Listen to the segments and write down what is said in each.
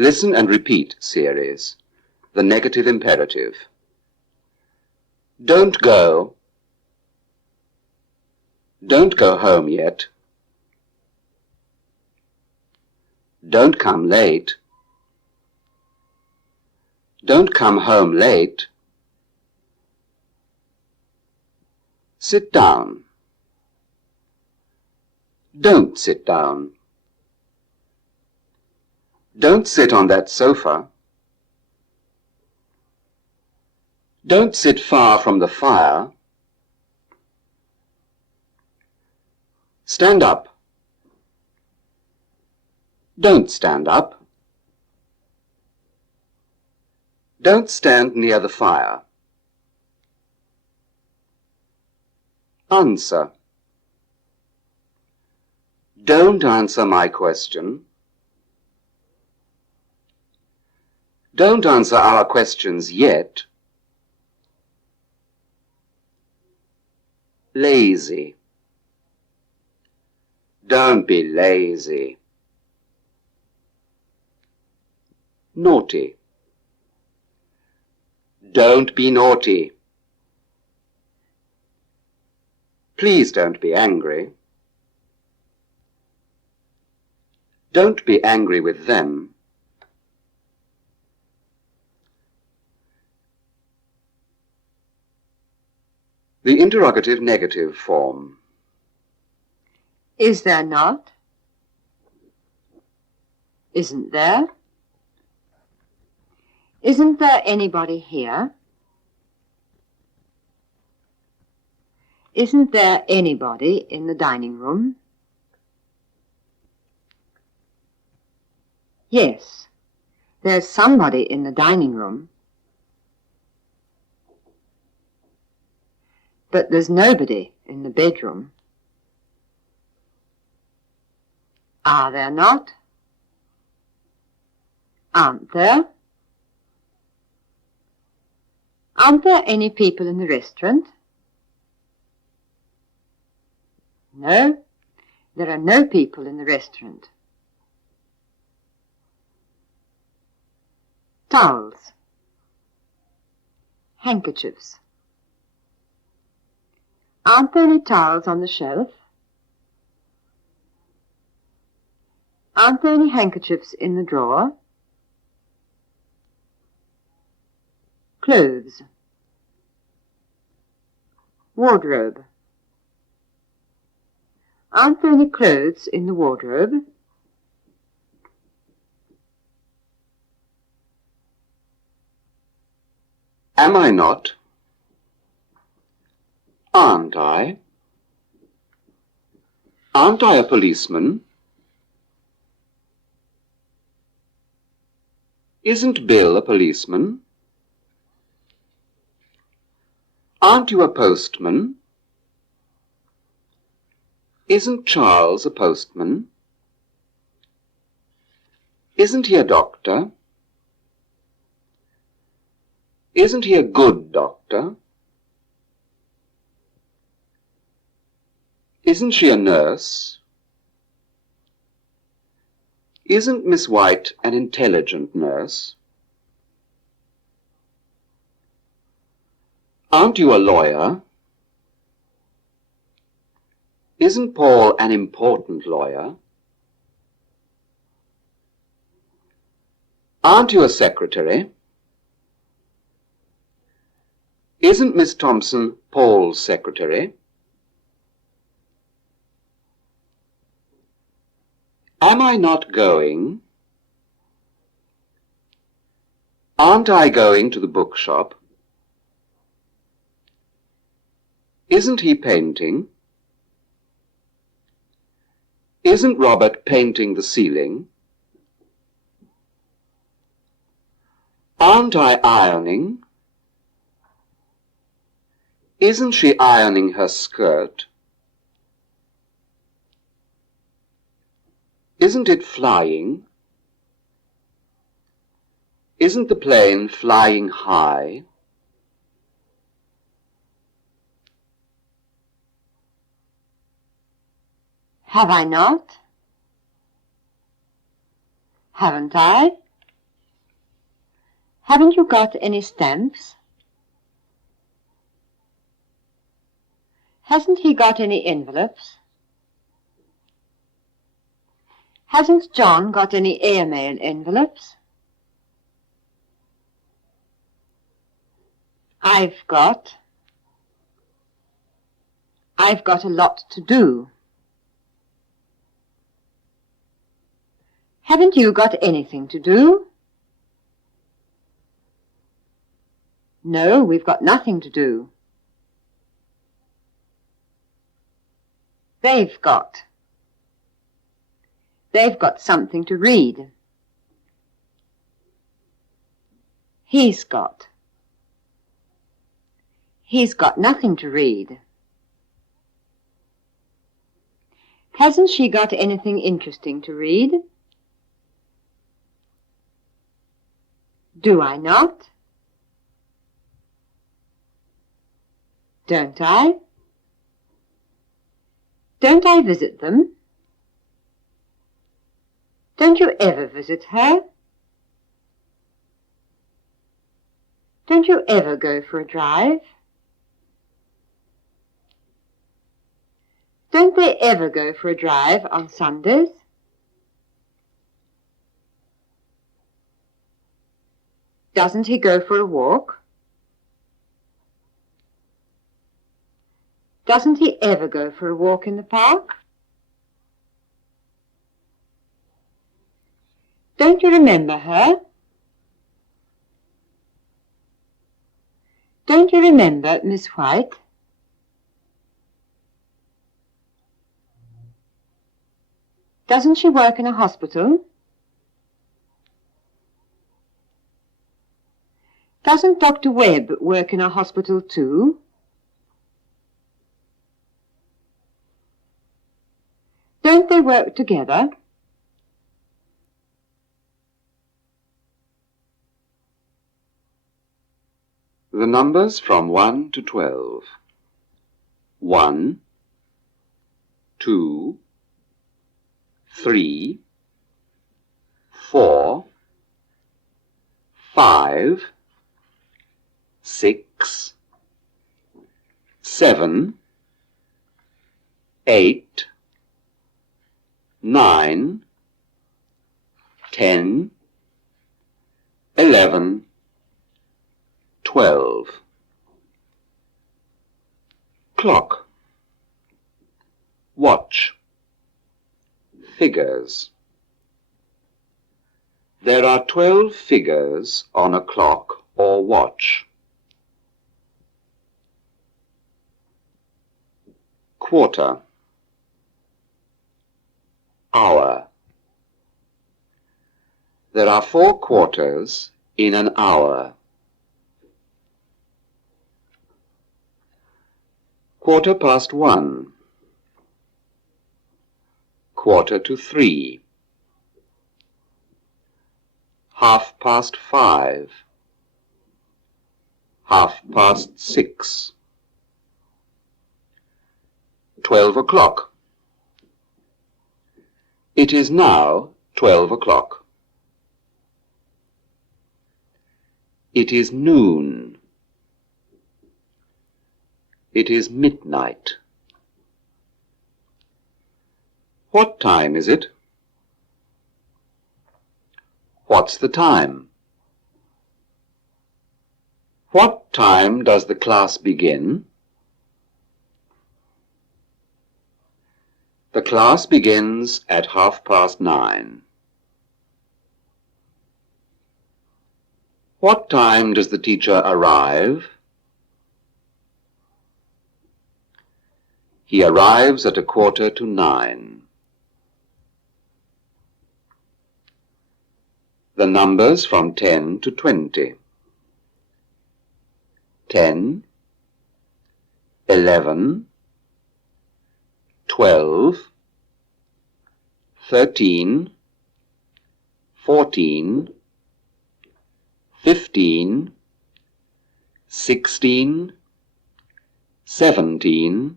Listen and repeat series. The negative imperative. Don't go. Don't go home yet. Don't come late. Don't come home late. Sit down. Don't sit down. Don't sit on that sofa. Don't sit far from the fire. Stand up. Don't stand up. Don't stand near the fire. Answer. Don't answer my question. Don't answer our questions yet. Lazy. Don't be lazy. Naughty. Don't be naughty. Please don't be angry. Don't be angry with them. The interrogative negative form. Is there not? Isn't there? Isn't there anybody here? Isn't there anybody in the dining room? Yes, there's somebody in the dining room. But there's nobody in the bedroom. Are there not? Aren't there? Aren't there any people in the restaurant? No, there are no people in the restaurant. Towels. Handkerchiefs. Aren't there any towels on the shelf? Aren't there any handkerchiefs in the drawer? Clothes. Wardrobe. Aren't there any clothes in the wardrobe? Am I not? Aren't I? Aren't I a policeman? Isn't Bill a policeman? Aren't you a postman? Isn't Charles a postman? Isn't he a doctor? Isn't he a good doctor? Isn't she a nurse? Isn't Miss White an intelligent nurse? Aren't you a lawyer? Isn't Paul an important lawyer? Aren't you a secretary? Isn't Miss Thompson Paul's secretary? Am I not going? Aren't I going to the bookshop? Isn't he painting? Isn't Robert painting the ceiling? Aren't I ironing? Isn't she ironing her skirt? Isn't it flying? Isn't the plane flying high? Have I not? Haven't I? Haven't you got any stamps? Hasn't he got any envelopes? Hasn't John got any airmail envelopes? I've got a lot to do. Haven't you got anything to do? No, we've got nothing to do. They've got something to read. He's got nothing to read. Hasn't she got anything interesting to read? Do I not? Don't I? Don't I visit them? Don't you ever visit her? Don't you ever go for a drive? Don't they ever go for a drive on Sundays? Doesn't he go for a walk? Doesn't he ever go for a walk in the park? Don't you remember her? Don't you remember Miss White? Doesn't she work in a hospital? Doesn't Dr. Webb work in a hospital too? Don't they work together? The numbers from 1 to 12. 1, 2, 3, 4, 5, 6, 7, 8, 9, 10, 11, 12. Clock. Watch. Figures. There are 12 figures on a clock or watch. Quarter. Hour. There are 4 quarters in an hour. Quarter past 1. Quarter to 3. 5:30. 6:30. 12 o'clock. It is now 12 o'clock. It is noon. It is midnight. What time is it? What's the time? What time does the class begin? The class begins at 9:30. What time does the teacher arrive? He arrives at 9:15. The numbers from 10 to 20. 10, 11, 12, 13, 14, 15, 16, 17,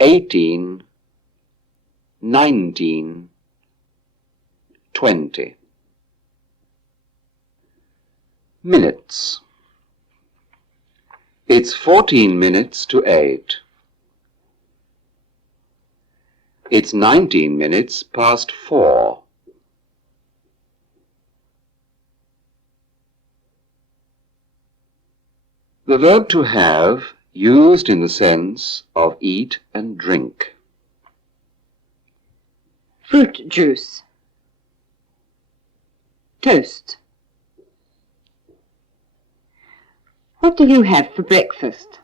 18, 19, 20. Minutes. It's 14 minutes to 8. It's 19 minutes past 4. The verb to have used in the sense of eat and drink. Fruit juice. Toast. What do you have for breakfast?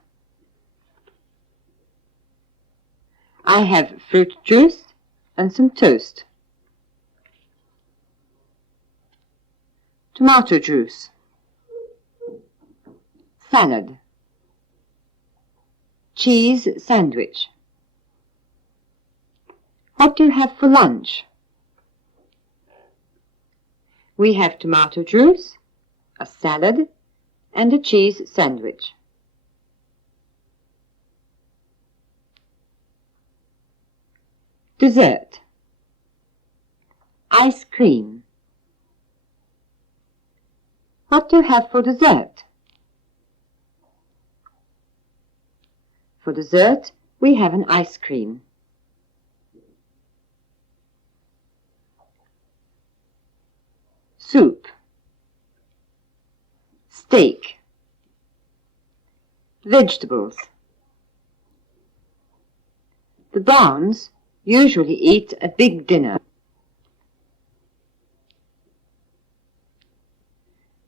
I have fruit juice and some toast. Tomato juice. Salad. Cheese sandwich. What do you have for lunch? We have tomato juice, a salad, and a cheese sandwich. Dessert. Ice cream. What do you have for dessert? For dessert, we have an ice cream. Soup. Steak. Vegetables. The Browns usually eat a big dinner.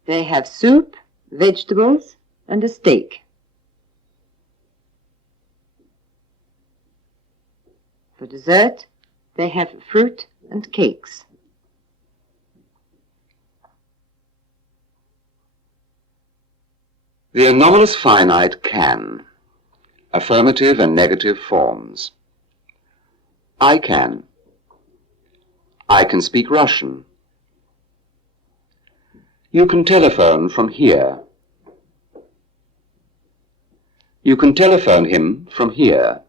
They have soup, vegetables, and a steak. For dessert, they have fruit and cakes. The anomalous finite can. Affirmative and negative forms. I can. I can speak Russian. You can telephone from here. You can telephone him from here.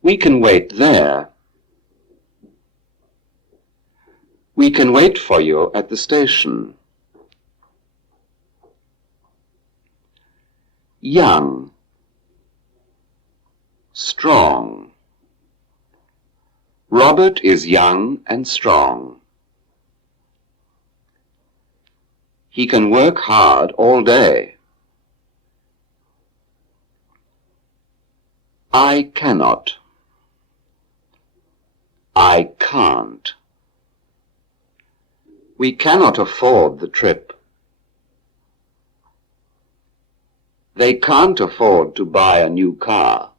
We can wait there. We can wait for you at the station. Young. Strong. Robert is young and strong. He can work hard all day. I cannot. I can't. We cannot afford the trip. They can't afford to buy a new car.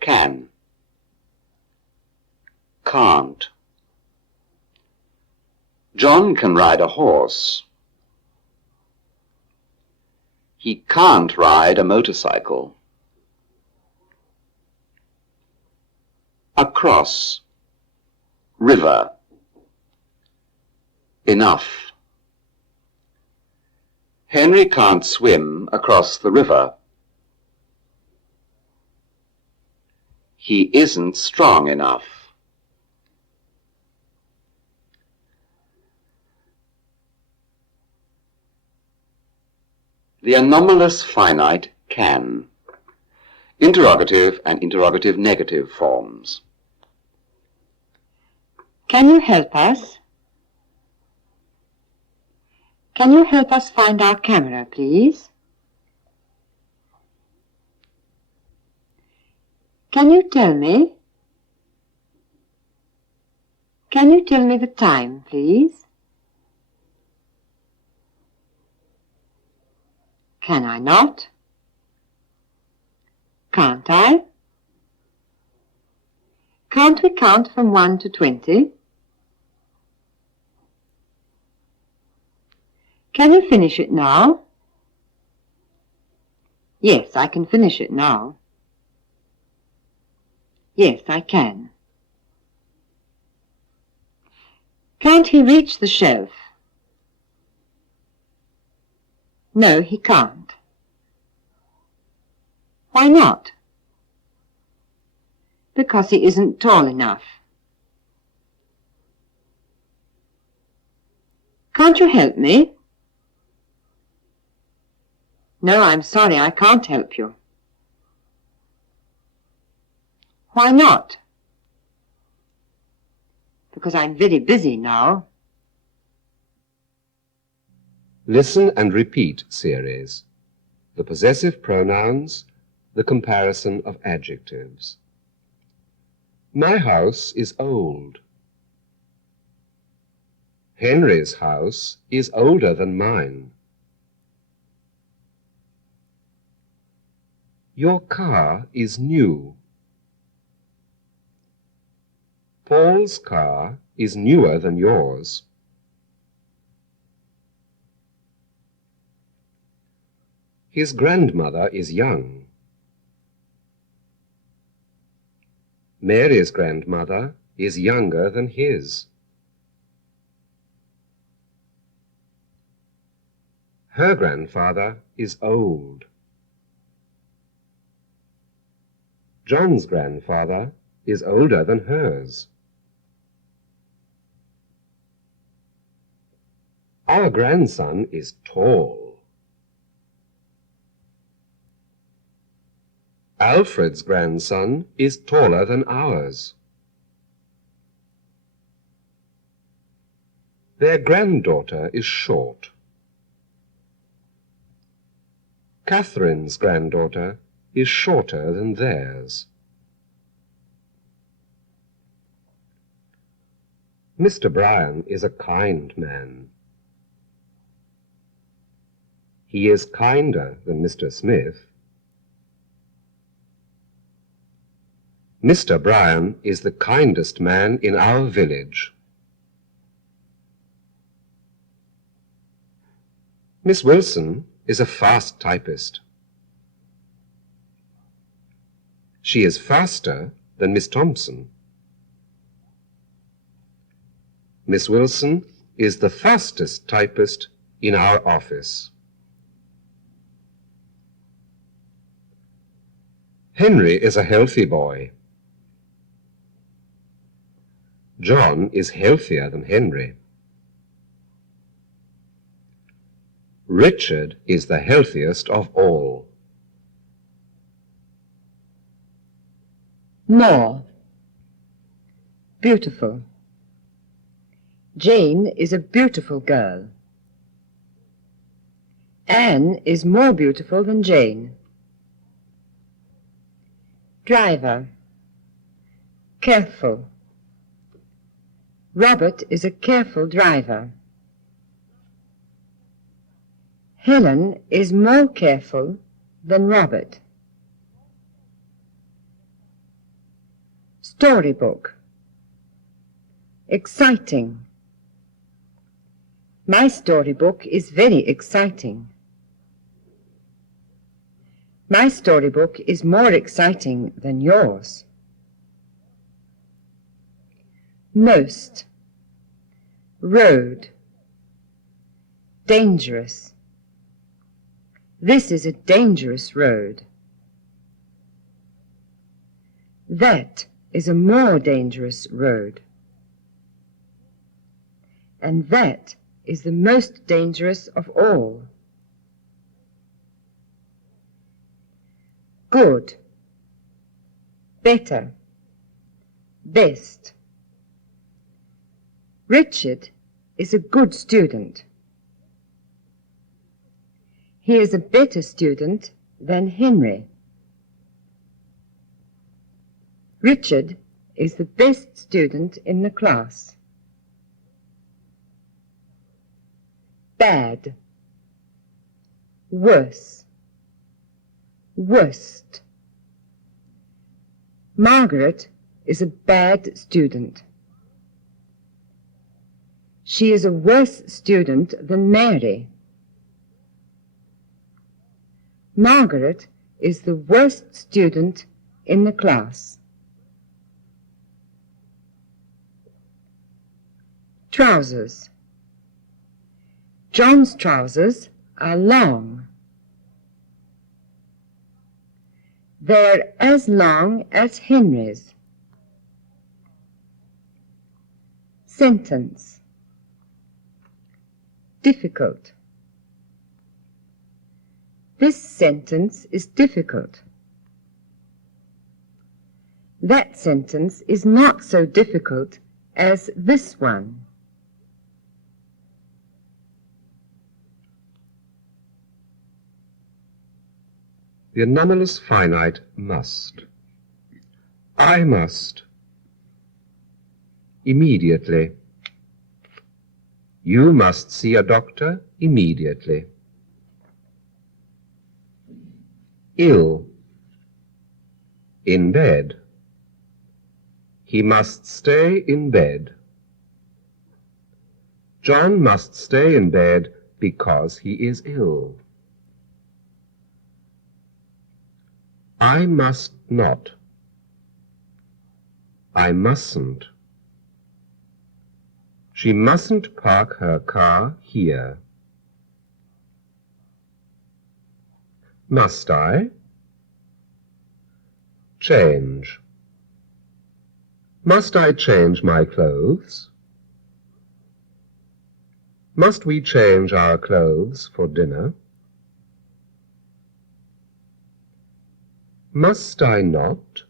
Can. Can't. John can ride a horse. He can't ride a motorcycle. Across. River. Enough. Henry can't swim across the river. He isn't strong enough. The anomalous finite can. Interrogative and interrogative negative forms. Can you help us? Can you help us find our camera, please? Can you tell me? Can you tell me the time, please? Can I not? Can't I? Can't we count from 1 to 20? Can you finish it now? Yes, I can finish it now. Yes, I can. Can't he reach the shelf? No, he can't. Why not? Because he isn't tall enough. Can't you help me? No, I'm sorry, I can't help you. Why not? Because I'm very busy now. Listen and repeat series. The possessive pronouns, the comparison of adjectives. My house is old. Henry's house is older than mine. Your car is new. Paul's car is newer than yours. His grandmother is young. Mary's grandmother is younger than his. Her grandfather is old. John's grandfather is older than hers. Our grandson is tall. Alfred's grandson is taller than ours. Their granddaughter is short. Catherine's granddaughter is shorter than theirs. Mr. Bryan is a kind man. He is kinder than Mr. Smith. Mr. Bryan is the kindest man in our village. Miss Wilson is a fast typist. She is faster than Miss Thompson. Miss Wilson is the fastest typist in our office. Henry is a healthy boy. John is healthier than Henry. Richard is the healthiest of all. More. Beautiful. Jane is a beautiful girl. Anne is more beautiful than Jane. Driver. Careful. Robert is a careful driver. Helen is more careful than Robert. Storybook. Exciting. My storybook is very exciting. My storybook is more exciting than yours. Most. Road. Dangerous. This is a dangerous road. That is a more dangerous road. And that is the most dangerous of all. Good. Better. Best. Richard is a good student. He is a better student than Henry. Richard is the best student in the class. Bad. Worse. Worst. Margaret is a bad student. She is a worse student than Mary. Margaret is the worst student in the class. Trousers. John's trousers are long. They're as long as Henry's. Sentence. difficult. This sentence is difficult. That sentence is not so difficult as this one. The anomalous finite must. I must. Immediately. You must see a doctor immediately. Ill. In bed. He must stay in bed. John must stay in bed because he is ill. I must not. I mustn't. She mustn't park her car here. Must I? Change. Must I change my clothes? Must we change our clothes for dinner? Must I not?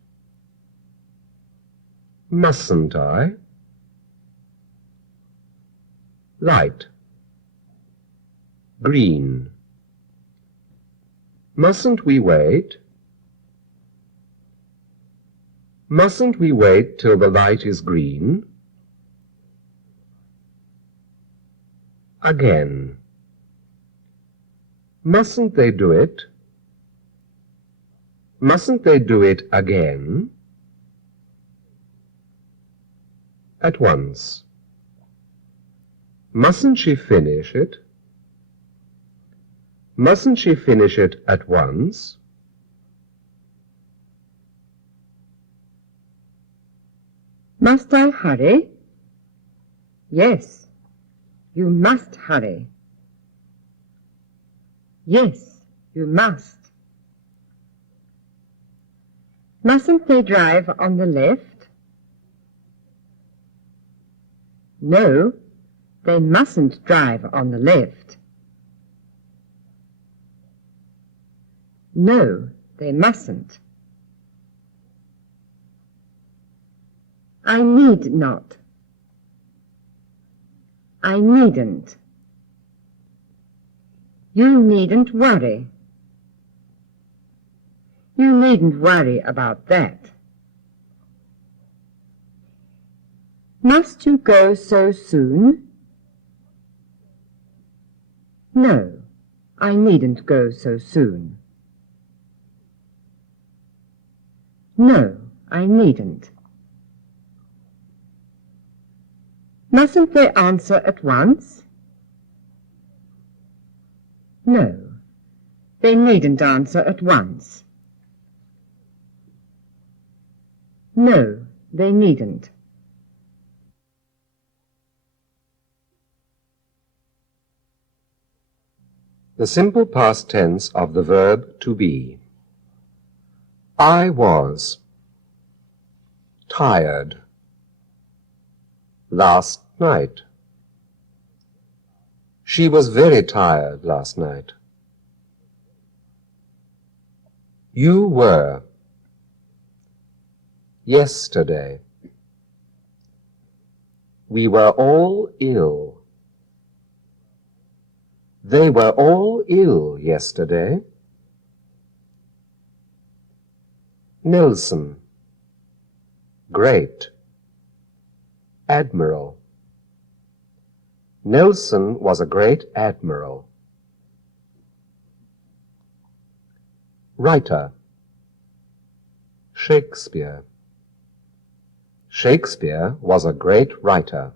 Mustn't I? Light. Green. Mustn't we wait? Mustn't we wait till the light is green? Again. Mustn't they do it? Mustn't they do it again? At once. Mustn't she finish it? Mustn't she finish it at once? Must I hurry? Yes, you must hurry. Yes, you must. Mustn't they drive on the left? No, they mustn't drive on the left. No, they mustn't. I need not. I needn't. You needn't worry. You needn't worry about that. Must you go so soon? No, I needn't go so soon. No, I needn't. Mustn't they answer at once? No, they needn't answer at once. No, they needn't. The simple past tense of the verb to be. I was tired last night. She was very tired last night. You were yesterday. We were all ill. They were all ill yesterday. Nelson. Great. Admiral. Nelson was a great admiral. Writer. Shakespeare. Shakespeare was a great writer.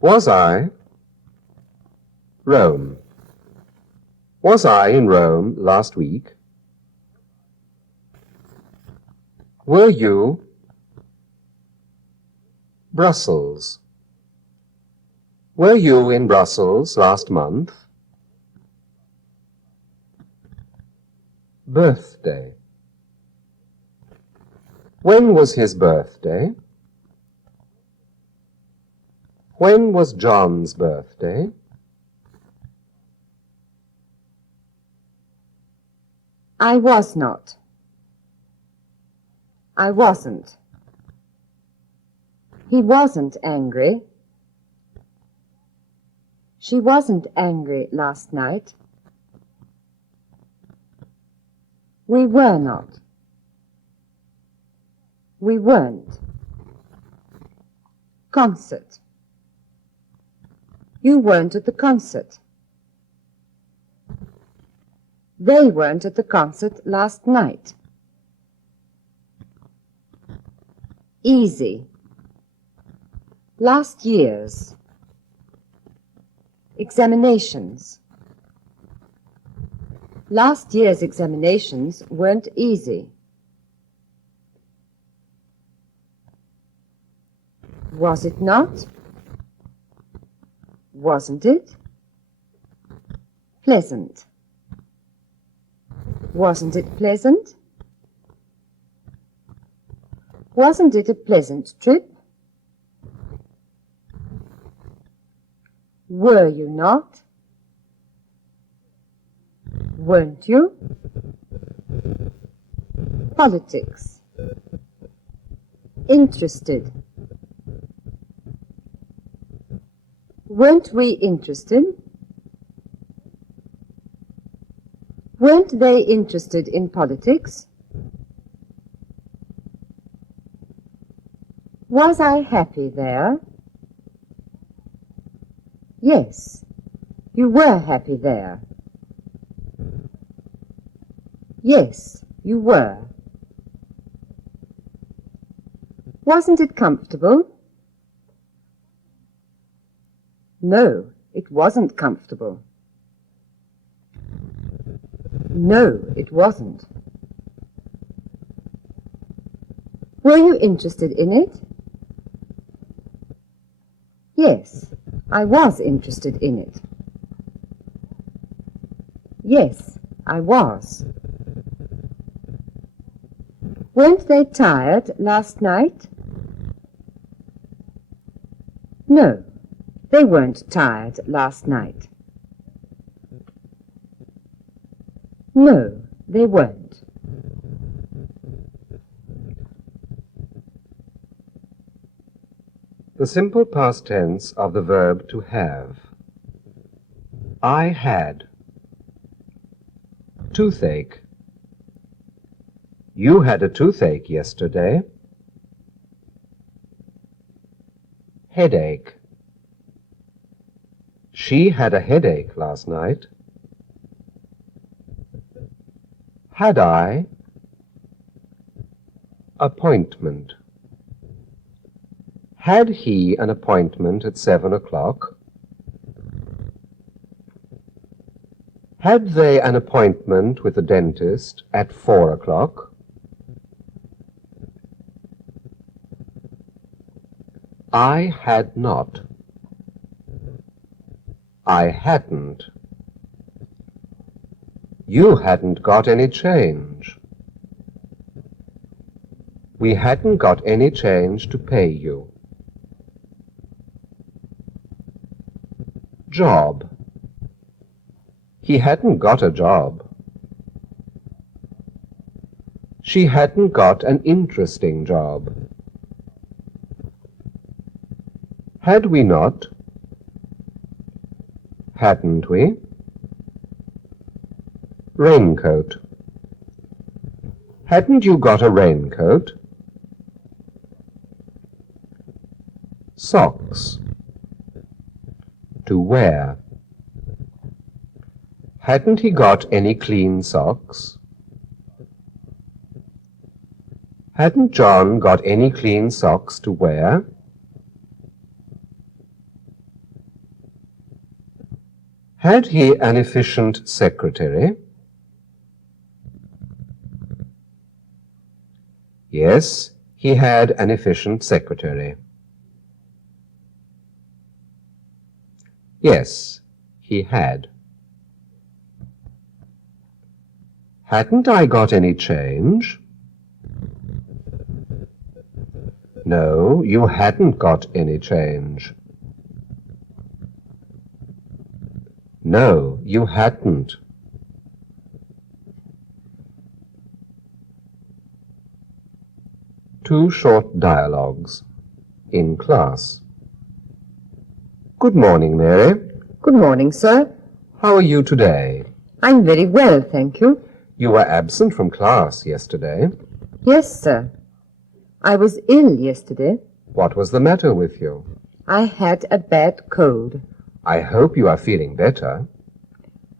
Was I? Rome. Was I in Rome last week? Were you? Brussels. Were you in Brussels last month? Birthday. When was his birthday? When was John's birthday? I was not. I wasn't. He wasn't angry. She wasn't angry last night. We were not. We weren't. Concert. You weren't at the concert. They weren't at the concert last night. Easy. Last year's. Examinations. Last year's examinations weren't easy. Was it not? Wasn't it? Pleasant. Wasn't it pleasant? Wasn't it a pleasant trip? Were you not? Weren't you? Politics. Interested. Weren't we interested? Weren't they interested in politics? Was I happy there? Yes, you were happy there. Yes, you were. Wasn't it comfortable? No, it wasn't comfortable. No, it wasn't. Were you interested in it? Yes, I was interested in it. Yes, I was. Weren't they tired last night? No, they weren't tired last night. No, they weren't. The simple past tense of the verb to have. I had. Toothache. You had a toothache yesterday. Headache. She had a headache last night. Had I? Appointment. Had he an appointment at 7 o'clock? Had they an appointment with the dentist at 4 o'clock? I had not. I hadn't. You hadn't got any change. We hadn't got any change to pay you. Job. He hadn't got a job. She hadn't got an interesting job. Had we not? Hadn't we? Raincoat. Hadn't you got a raincoat? Socks. To wear. Hadn't he got any clean socks? Hadn't John got any clean socks to wear? Had he an efficient secretary? Yes, he had an efficient secretary. Yes, he had. Hadn't I got any change? No, you hadn't got any change. No, you hadn't. Two short dialogues in class. Good morning, Mary. Good morning, sir. How are you today? I'm very well, thank you. You were absent from class yesterday. Yes, sir. I was ill yesterday. What was the matter with you? I had a bad cold. I hope you are feeling better.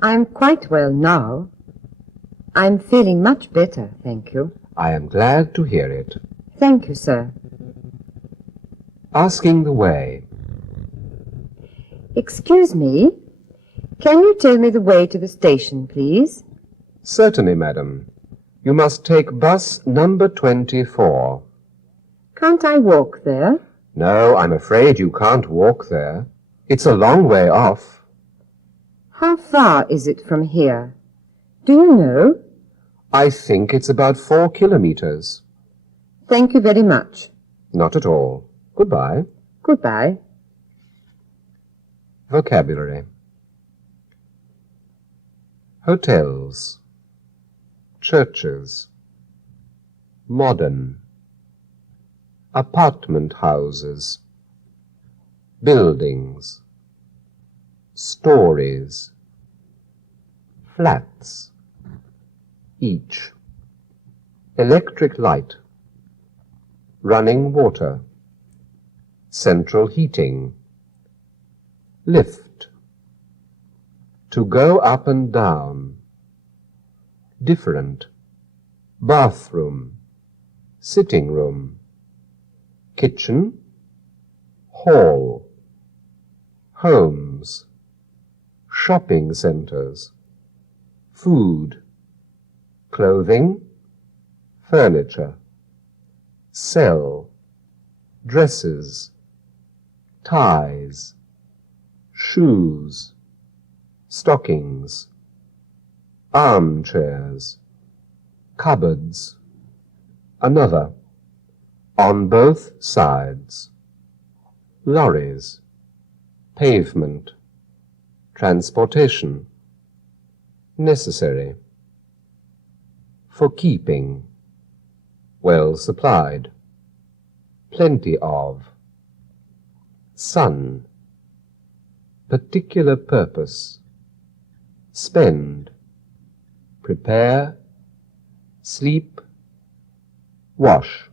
I'm quite well now. I'm feeling much better, thank you. I am glad to hear it. Thank you, sir. Asking the way. Excuse me. Can you tell me the way to the station, please? Certainly, madam. You must take bus number 24. Can't I walk there? No, I'm afraid you can't walk there. It's a long way off. How far is it from here? Do you know? I think it's about 4 kilometers. Thank you very much. Not at all. Goodbye. Goodbye. Vocabulary. Hotels. Churches. Modern. Apartment houses. Buildings. Stories. Flats. Each. Electric light. Running water. Central heating. Lift. To go up and down. Different. Bathroom. Sitting room. Kitchen. Hall. Homes. Shopping centers. Food. Clothing. Furniture. Sell. Dresses. Ties. Shoes. Stockings. Armchairs. Cupboards. Another. On both sides. Lorries. Pavement. Transportation. Necessary. For keeping. Well supplied. Plenty of. Sun. Particular purpose. Spend. Prepare. Sleep. Wash.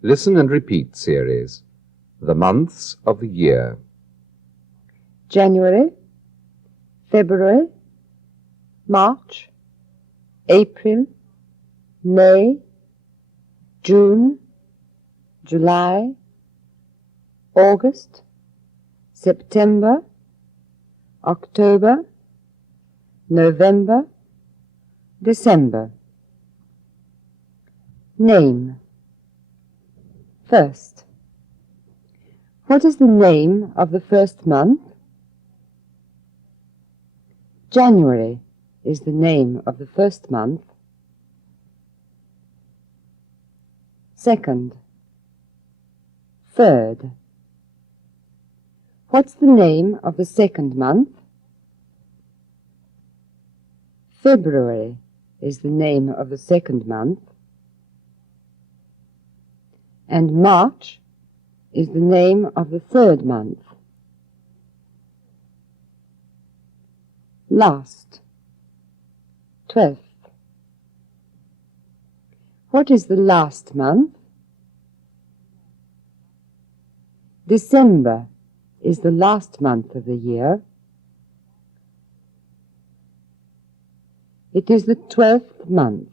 Listen and repeat series. The months of the year. January, February, March, April, May, June, July, August, September, October, November, December. Name. First. What is the name of the first month? January is the name of the first month. Second. Third. What's the name of the second month? February is the name of the second month. And March is the name of the third month. Last. 12th. What is the last month? December is the last month of the year. It is the 12th month.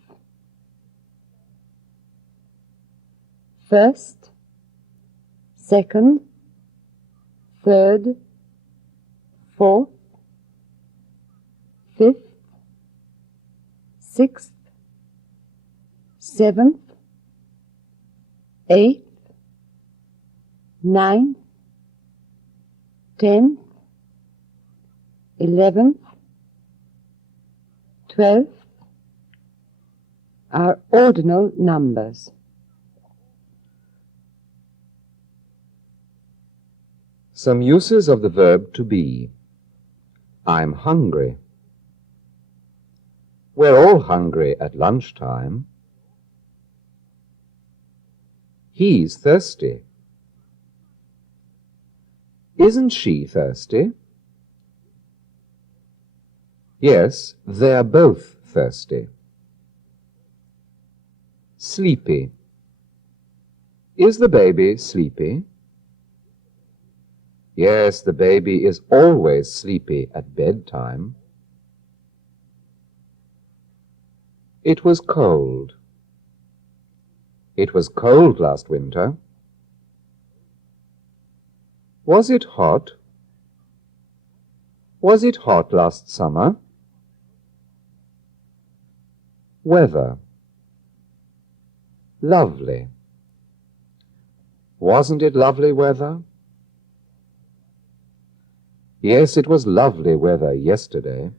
First, second, third, fourth, fifth, sixth, seventh, eighth, ninth, 10th, 11th, 12th, are ordinal numbers. Some uses of the verb to be. I'm hungry. We're all hungry at lunchtime. He's thirsty. Isn't she thirsty? Yes, they're both thirsty. Sleepy. Is the baby sleepy? Yes, the baby is always sleepy at bedtime. It was cold. It was cold last winter. Was it hot? Was it hot last summer? Weather. Lovely. Wasn't it lovely weather? Yes, it was lovely weather yesterday.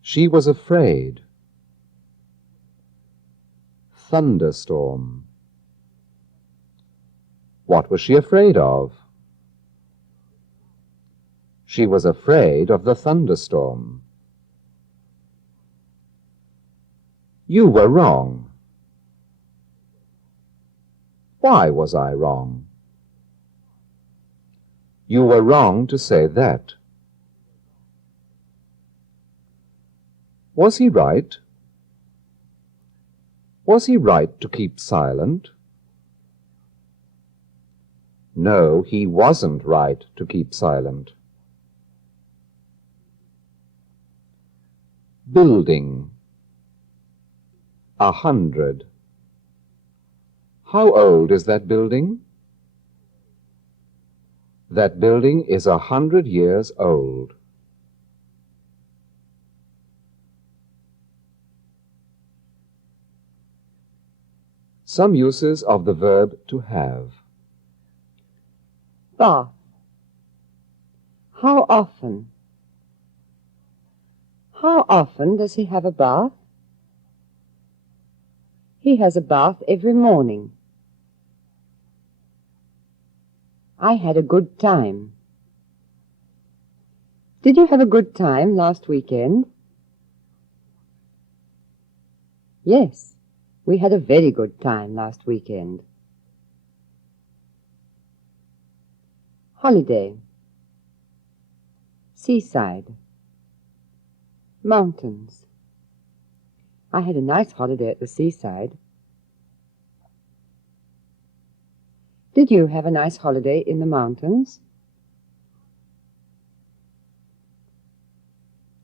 She was afraid. Thunderstorm. What was she afraid of? She was afraid of the thunderstorm. You were wrong. Why was I wrong? You were wrong to say that. Was he right? Was he right to keep silent? No, he wasn't right to keep silent. Building. 100. How old is that building? That building is 100 years old. Some uses of the verb to have. Bath. How often? How often does he have a bath? He has a bath every morning. I had a good time. Did you have a good time last weekend? Yes, we had a very good time last weekend. Holiday. Seaside. Mountains. I had a nice holiday at the seaside. Did you have a nice holiday in the mountains?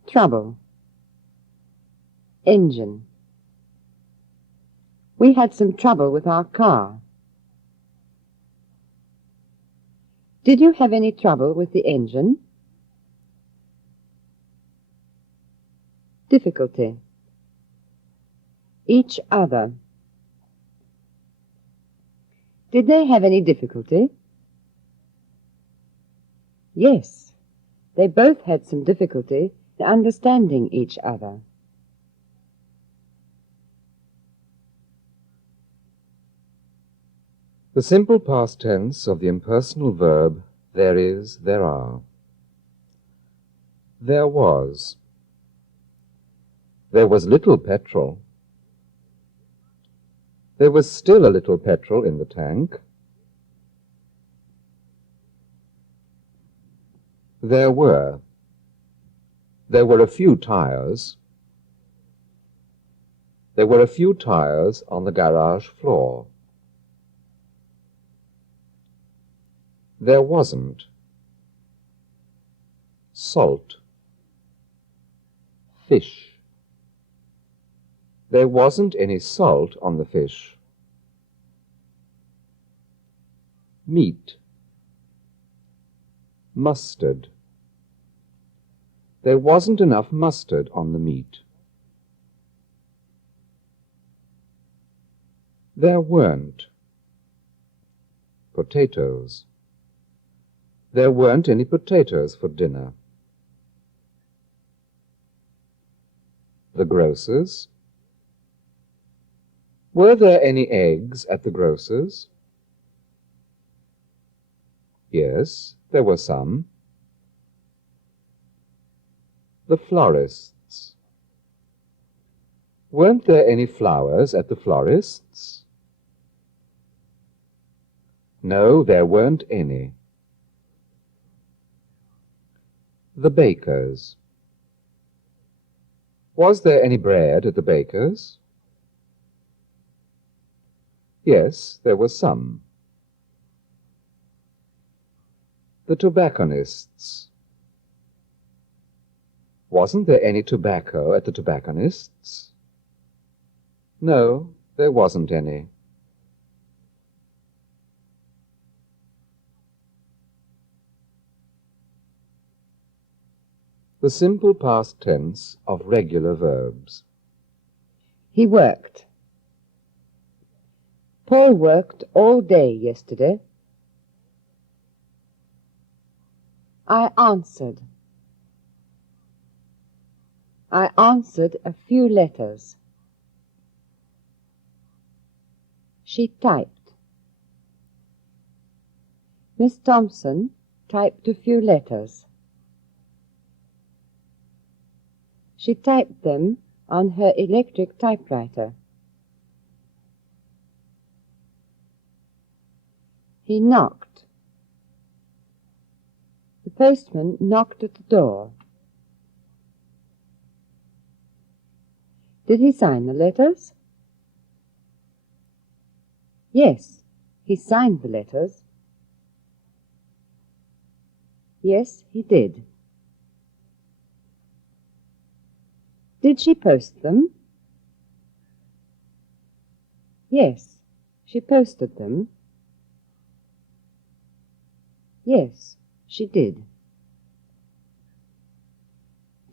Trouble. Engine. We had some trouble with our car. Did you have any trouble with the engine? Difficulty. Each other. Did they have any difficulty? Yes, they both had some difficulty in understanding each other. The simple past tense of the impersonal verb there is, there are. There was. There was little petrol. There was still a little petrol in the tank. There were. There were a few tires. There were a few tires on the garage floor. There wasn't. Salt. Fish. There wasn't any salt on the fish. Meat. Mustard. There wasn't enough mustard on the meat. There weren't. Potatoes. There weren't any potatoes for dinner. The grocer's. Were there any eggs at the grocer's? Yes, there were some. The florist's. Weren't there any flowers at the florist's? No, there weren't any. The baker's. Was there any bread at the baker's? Yes, there was some. The tobacconist's. Wasn't there any tobacco at the tobacconist's? No, there wasn't any. The simple past tense of regular verbs. He worked. Paul worked all day yesterday. I answered. I answered a few letters. She typed. Miss Thompson typed a few letters. She typed them on her electric typewriter. He knocked. The postman knocked at the door. Did he sign the letters? Yes, he signed the letters. Yes, he did. Did she post them? Yes, she posted them. Yes, she did.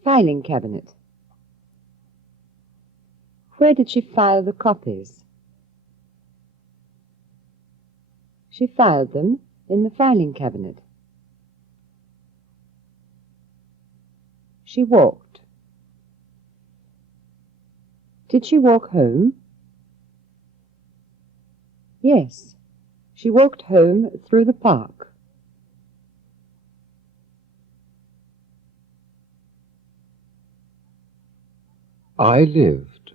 Filing cabinet. Where did she file the copies? She filed them in the filing cabinet. She walked. Did she walk home? Yes, she walked home through the park. I lived.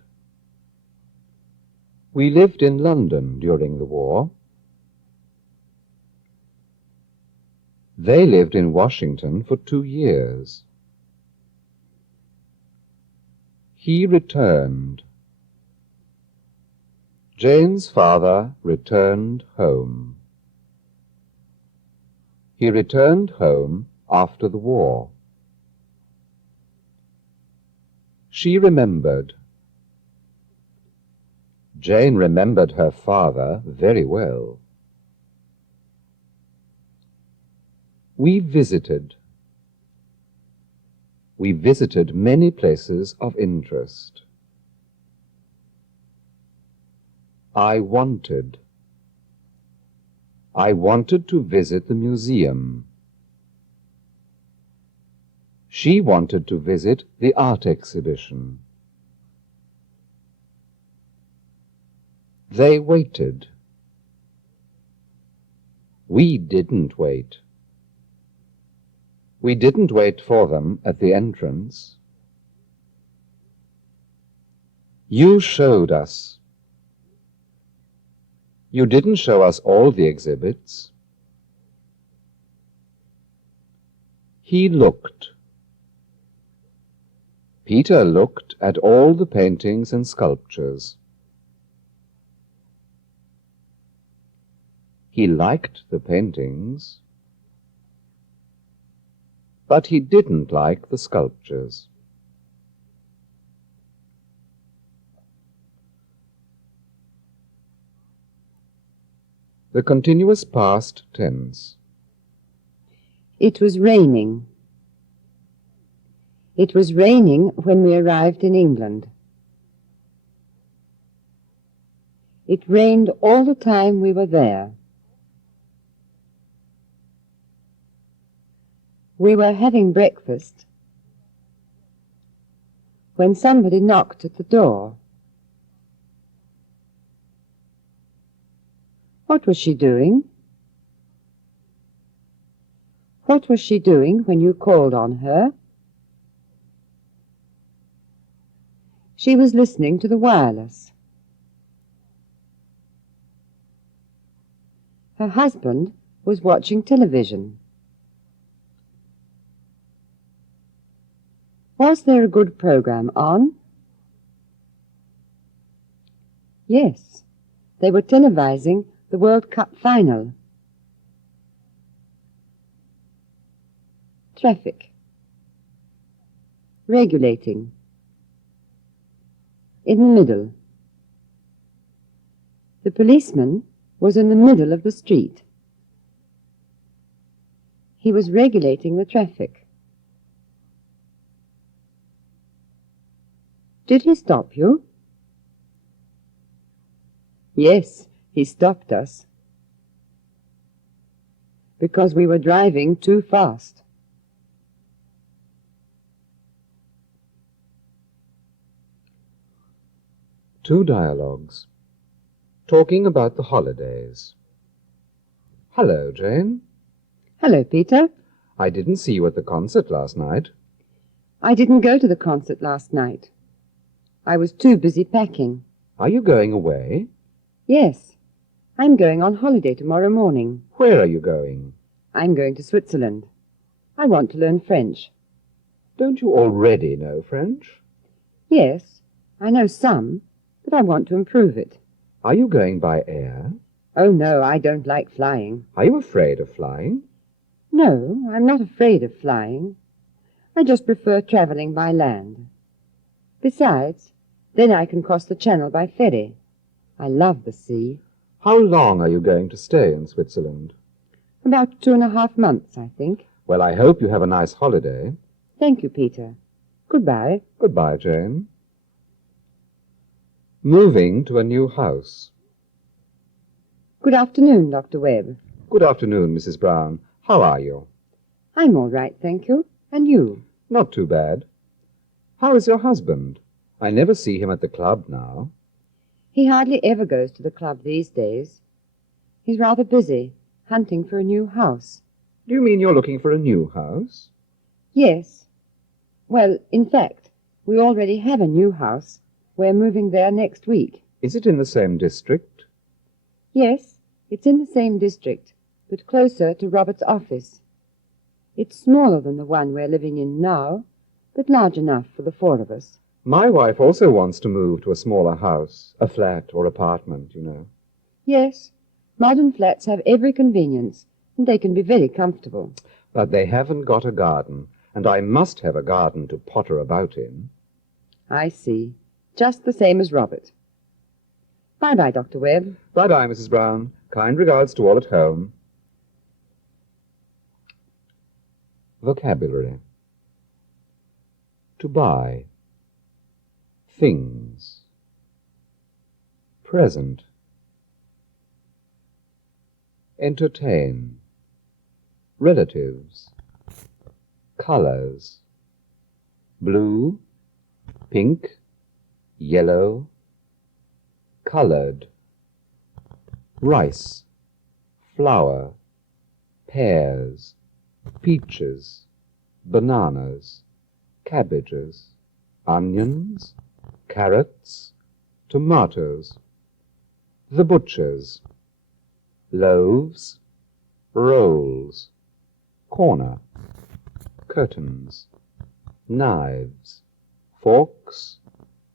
We lived in London during the war. They lived in Washington for 2 years. He returned. Jane's father returned home. He returned home after the war. She remembered. Jane remembered her father very well. We visited. We visited many places of interest. I wanted. I wanted to visit the museum. She wanted to visit the art exhibition. They waited. We didn't wait. We didn't wait for them at the entrance. You showed us. You didn't show us all the exhibits. He looked. Peter looked at all the paintings and sculptures. He liked the paintings, but he didn't like the sculptures. The continuous past tense. It was raining. It was raining when we arrived in England. It rained all the time we were there. We were having breakfast. when somebody knocked at the door. What was she doing? What was she doing when you called on her? She was listening to the wireless. Her husband was watching television. Was there a good program on? Yes, they were televising the World Cup final. Traffic. Regulating. In the middle. The policeman was in the middle of the street. He was regulating the traffic. Did he stop you? Yes, he stopped us. Because we were driving too fast. Two dialogues. Talking about the holidays. Hello, Jane. Hello, Peter. I didn't see you at the concert last night. I didn't go to the concert last night. I was too busy packing. Are you going away? Yes. I'm going on holiday tomorrow morning. Where are you going? I'm going to Switzerland. I want to learn French. Don't you already know French? Yes, I know some, but I want to improve it. Are you going by air? Oh, no, I don't like flying. Are you afraid of flying? No, I'm not afraid of flying. I just prefer traveling by land. Besides, then I can cross the channel by ferry. I love the sea. How long are you going to stay in Switzerland? About 2.5 months, I think. Well, I hope you have a nice holiday. Thank you, Peter. Goodbye. Goodbye, Jane. Moving to a new house. Good afternoon, Dr. Webb. Good afternoon, Mrs. Brown. How are you? I'm all right, thank you. And you? Not too bad. How is your husband? I never see him at the club now. He hardly ever goes to the club these days. He's rather busy, hunting for a new house. Do you mean you're looking for a new house? Yes. Well, in fact, we already have a new house. We're moving there next week. Is it in the same district? Yes, it's in the same district, but closer to Robert's office. It's smaller than the one we're living in now, but large enough for the 4 of us. My wife also wants to move to a smaller house, a flat or apartment, you know. Yes, modern flats have every convenience, and they can be very comfortable. But they haven't got a garden, and I must have a garden to potter about in. I see. Just the same as Robert. Bye-bye, Dr. Webb. Bye-bye, Mrs. Brown. Kind regards to all at home. Vocabulary. To buy. Things. Present. Entertain. Relatives. Colors. Blue, pink, yellow, colored. Rice, flour, pears, peaches, bananas, cabbages, onions, carrots, tomatoes. The butcher's. Loaves, rolls, corner, curtains, knives, forks,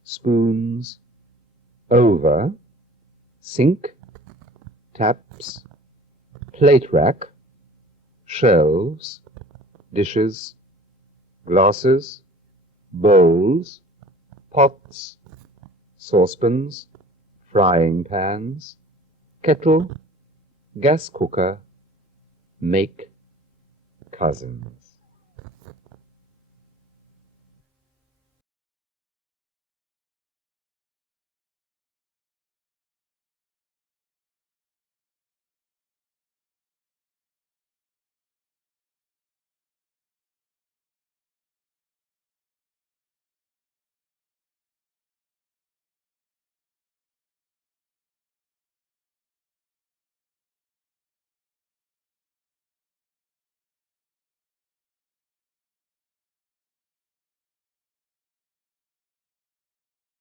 spoons, over, sink, taps, plate rack, shelves, dishes, glasses, bowls, pots, saucepans, frying pans, kettle, gas cooker, make, cousins.